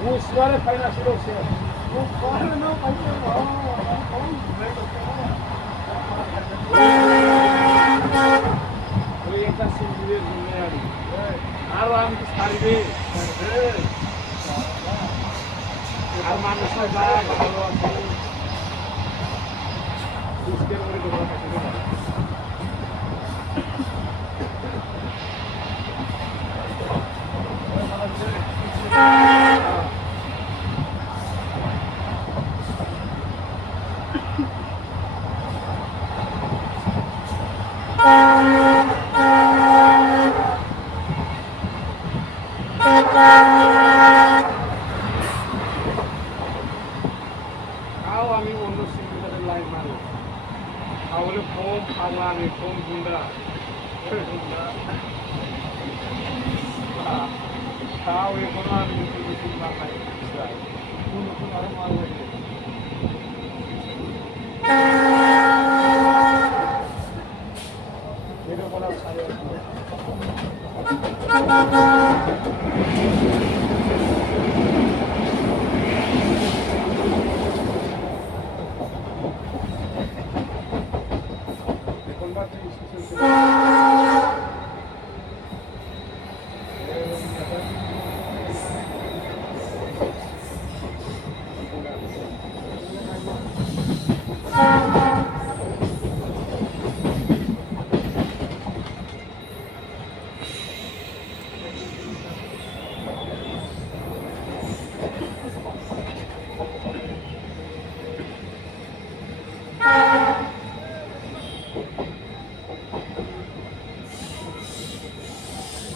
Musibare paylaşır olsun. ওই একটা সিঙ্গুলের জন্য আর আমি তো ছাড়বে আর মানুষের যা ভালো আছে সুস্থের করে দেবো তাও আমি অন্য সিঙ্গুলের লাইন মারি তাহলে ফোন ফালানি ফোন গুন্ডা তাও এখনো আমি নতুন বানাই নতুন আরো মাল লাগে এরকম আর ছাড়ে এখন